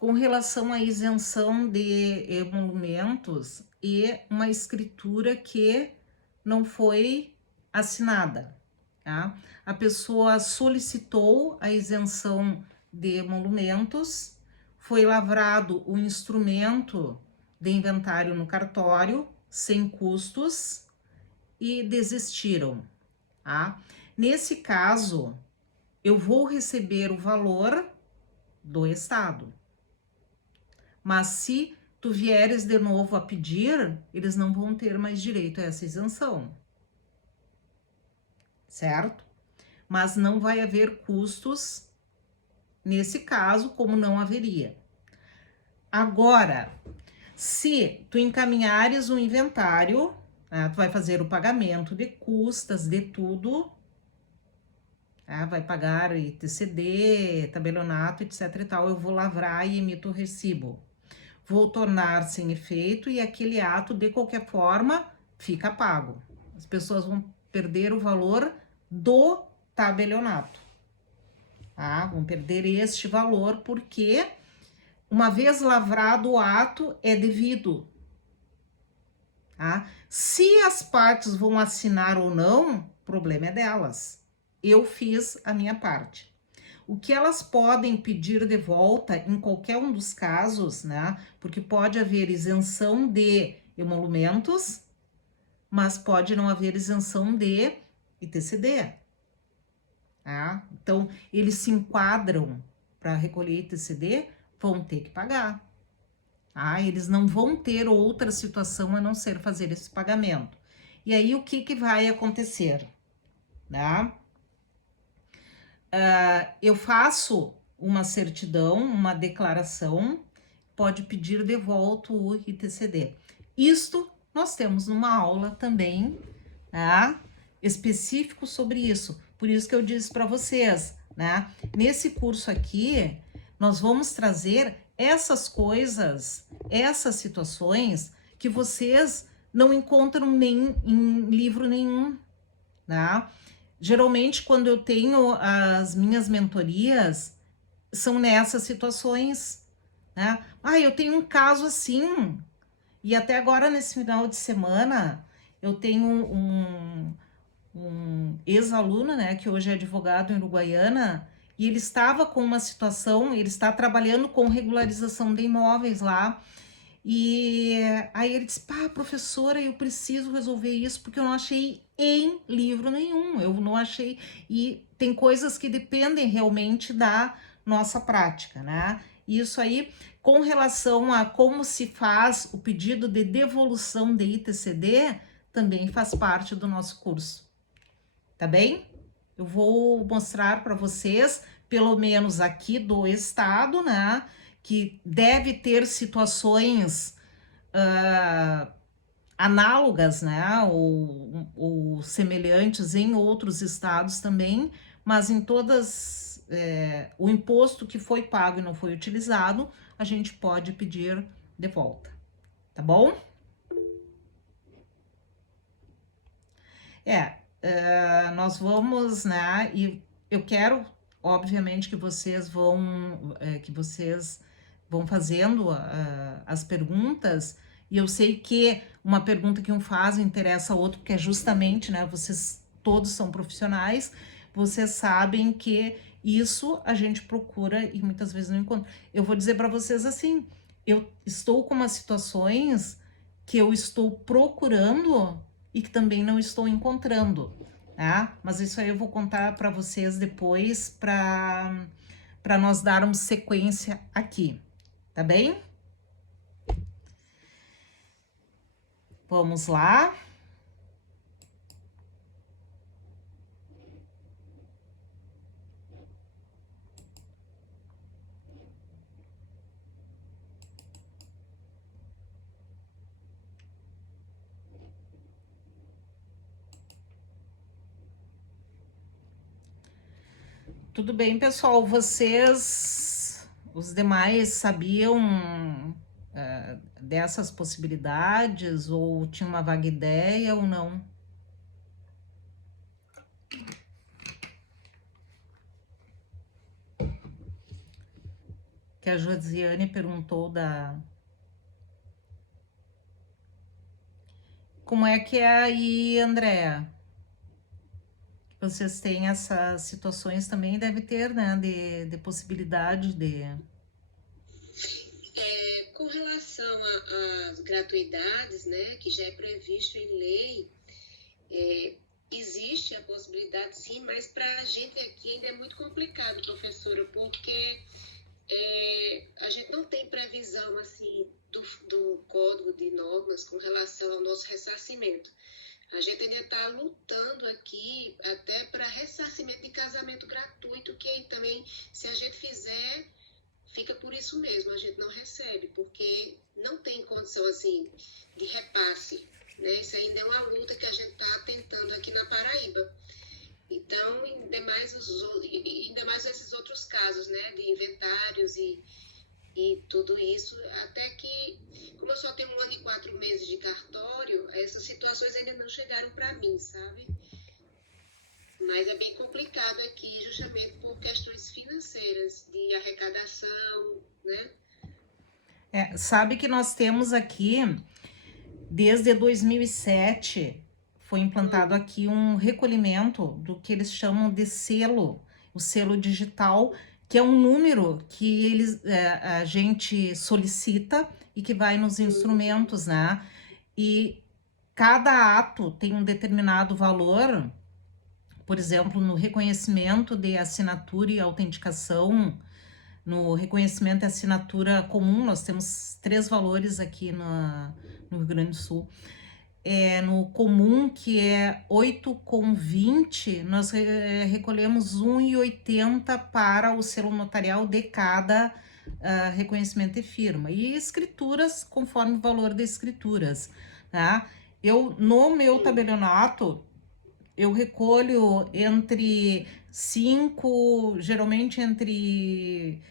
com relação à isenção de emolumentos e uma escritura que não foi assinada, tá? A pessoa solicitou a isenção de emolumentos, foi lavrado o instrumento de inventário no cartório, sem custos, e desistiram, tá? Nesse caso, eu vou receber o valor do Estado. Mas se tu vieres de novo a pedir, eles não vão ter mais direito a essa isenção, certo? Mas não vai haver custos nesse caso, como não haveria. Agora, se tu encaminhares um inventário, né, tu vai fazer o pagamento de custas, de tudo, tá? Vai pagar ITCD, tabelionato, etc e tal, eu vou lavrar e emito o recibo. Vou tornar sem efeito e aquele ato, de qualquer forma, fica pago. As pessoas vão perder o valor do tabelionato, tá? Vão perder este valor porque, uma vez lavrado o ato, é devido, tá? Se as partes vão assinar ou não, o problema é delas. Eu fiz a minha parte. O que elas podem pedir de volta em qualquer um dos casos, né? Porque pode haver isenção de emolumentos, mas pode não haver isenção de ITCD, tá? Então, eles se enquadram para recolher ITCD, vão ter que pagar, tá? Eles não vão ter outra situação a não ser fazer esse pagamento. E aí, o que vai acontecer, tá? Eu faço uma certidão, uma declaração, pode pedir de volta o ITCD. Isto nós temos numa aula também, tá? Específico sobre isso. Por isso que eu disse para vocês, né? Nesse curso aqui, nós vamos trazer essas coisas, essas situações que vocês não encontram nem em livro nenhum, tá? Geralmente, quando eu tenho as minhas mentorias, são nessas situações, né? Eu tenho um caso assim, e até agora, nesse final de semana, eu tenho um ex-aluno, né, que hoje é advogado em Uruguaiana, e ele estava com uma situação, ele está trabalhando com regularização de imóveis lá, e aí ele disse, pá, professora, eu preciso resolver isso porque eu não achei em livro nenhum, eu não achei, e tem coisas que dependem realmente da nossa prática, né? Isso aí, com relação a como se faz o pedido de devolução de ITCD, também faz parte do nosso curso, tá bem? Eu vou mostrar para vocês, pelo menos aqui do estado, né? Que deve ter situações análogas, né, ou semelhantes em outros estados também, mas em todas, o imposto que foi pago e não foi utilizado, a gente pode pedir de volta, tá bom? Nós vamos, né, e eu quero, obviamente, que vocês vão fazendo as perguntas, e eu sei que uma pergunta que um faz interessa a outro, porque é justamente, né, vocês todos são profissionais, vocês sabem que isso a gente procura e muitas vezes não encontra. Eu vou dizer para vocês assim, eu estou com umas situações que eu estou procurando e que também não estou encontrando, tá? Mas isso aí eu vou contar para vocês depois para nós darmos sequência aqui, tá bem? Vamos lá. Tudo bem, pessoal? Vocês, os demais, sabiam dessas possibilidades ou tinham uma vaga ideia ou não? que a Josiane perguntou da... Como é que é aí, Andréa? Vocês têm essas situações também, deve ter, né, de possibilidade de... Com relação às gratuidades, né, que já é previsto em lei, existe a possibilidade sim, mas para a gente aqui ainda é muito complicado, professora, porque a gente não tem previsão assim do código de normas com relação ao nosso ressarcimento. A gente ainda está lutando aqui até para ressarcimento de casamento gratuito, que aí também, se a gente fizer, fica por isso mesmo, a gente não recebe, porque não tem condição assim de repasse, né? Isso ainda é uma luta que a gente está tentando aqui na Paraíba. Então, ainda mais esses outros casos, né, de inventários e tudo isso, até que, como eu só tenho 1 ano e 4 meses de cartório, essas situações ainda não chegaram para mim, sabe? Mas é bem complicado aqui, justamente por questões financeiras, de arrecadação, né? Sabe que nós temos aqui, desde 2007, foi implantado aqui um recolhimento do que eles chamam de selo, o selo digital, que é um número que a gente solicita e que vai nos instrumentos, né? E cada ato tem um determinado valor, por exemplo, no reconhecimento de assinatura e autenticação, no reconhecimento e assinatura comum, nós temos 3 valores aqui no Rio Grande do Sul. No comum, que é 8,20, nós recolhemos 1,80 para o selo notarial de cada reconhecimento de firma. E escrituras, conforme o valor das escrituras, tá? No meu tabelionato, eu recolho geralmente entre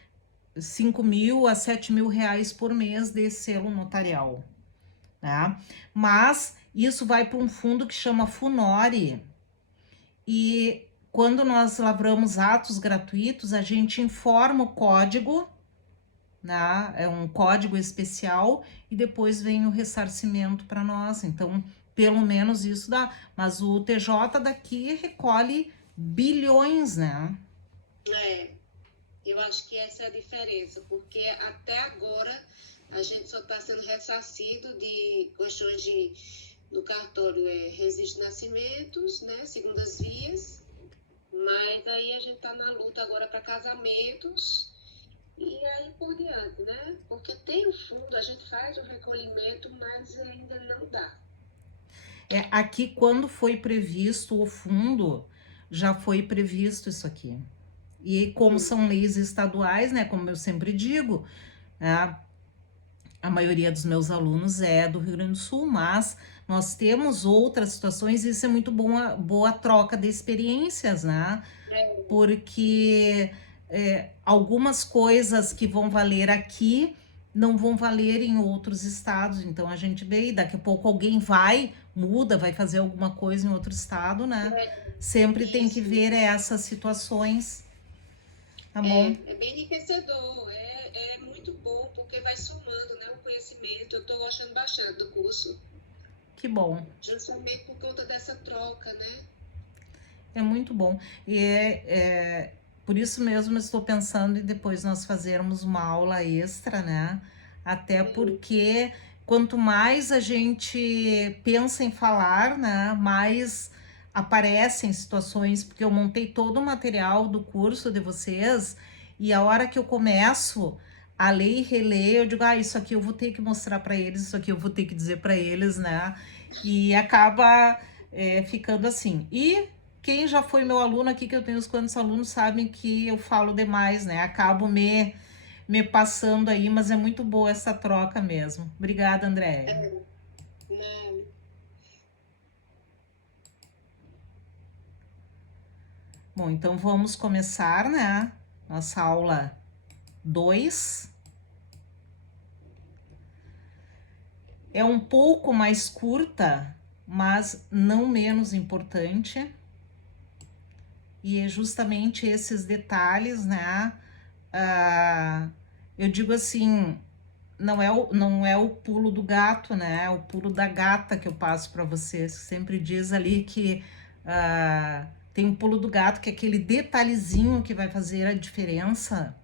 5 mil a 7 mil reais por mês de selo notarial, tá? Mas isso vai para um fundo que chama Funori, e quando nós lavramos atos gratuitos, a gente informa o código, né? É um código especial, e depois vem o ressarcimento para nós. Então, pelo menos isso dá. Mas o TJ daqui recolhe bilhões, né? Eu acho que essa é a diferença, porque até agora a gente só está sendo ressarcido de questões do cartório, registro de nascimentos, né, segundas vias, mas aí a gente está na luta agora para casamentos e aí por diante, né? Porque tem o fundo, a gente faz o recolhimento, mas ainda não dá. Aqui, quando foi previsto o fundo, já foi previsto isso aqui. E como são leis estaduais, né, como eu sempre digo, né, a maioria dos meus alunos é do Rio Grande do Sul, mas nós temos outras situações, e isso é muito boa troca de experiências, né? Porque algumas coisas que vão valer aqui não vão valer em outros estados. Então a gente vê, e daqui a pouco alguém muda, vai fazer alguma coisa em outro estado, né? Sempre tem que ver essas situações, tá bom? É bem enriquecedor, é muito bom, porque vai somando, né, o conhecimento. Eu estou gostando bastante do curso. Que bom. Justamente por conta dessa troca, né? É muito bom. E por isso mesmo eu estou pensando em depois nós fazermos uma aula extra, né? Até porque quanto mais a gente pensa em falar, né? Mais aparecem situações, porque eu montei todo o material do curso de vocês, e a hora que eu começo a ler e reler, eu digo, isso aqui eu vou ter que mostrar para eles, isso aqui eu vou ter que dizer para eles, né? E acaba ficando assim. E quem já foi meu aluno aqui, que eu tenho uns quantos alunos, sabem que eu falo demais, né? Acabo me passando aí, mas é muito boa essa troca mesmo. Obrigada, Andréia. Não. Bom, então vamos começar, né? Nossa aula 2. É um pouco mais curta, mas não menos importante. E é justamente esses detalhes, né? eu digo assim, não é o pulo do gato, né? É o pulo da gata que eu passo para vocês. Sempre diz ali que tem um pulo do gato, que é aquele detalhezinho que vai fazer a diferença.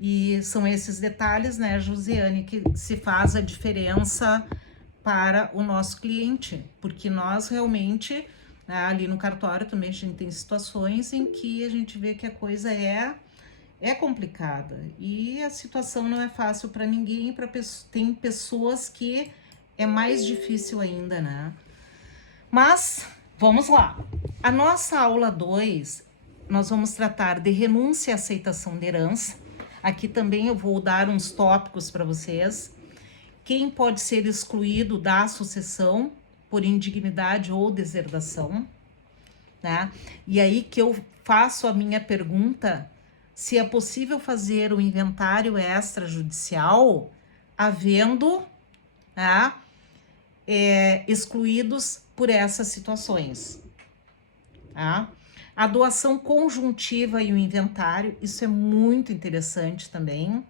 E são esses detalhes, né, Josiane, que se faz a diferença para o nosso cliente, porque nós realmente, ali no cartório também a gente tem situações em que a gente vê que a coisa é complicada e a situação não é fácil para ninguém, tem pessoas que é mais difícil ainda, né? Mas vamos lá. A nossa aula 2, nós vamos tratar de renúncia e aceitação de herança. Aqui também eu vou dar uns tópicos para vocês. Quem pode ser excluído da sucessão por indignidade ou deserdação, né? E aí que eu faço a minha pergunta, se é possível fazer o inventário extrajudicial havendo, né, excluídos por essas situações, tá? A doação conjuntiva e o inventário, isso é muito interessante também.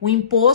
O imposto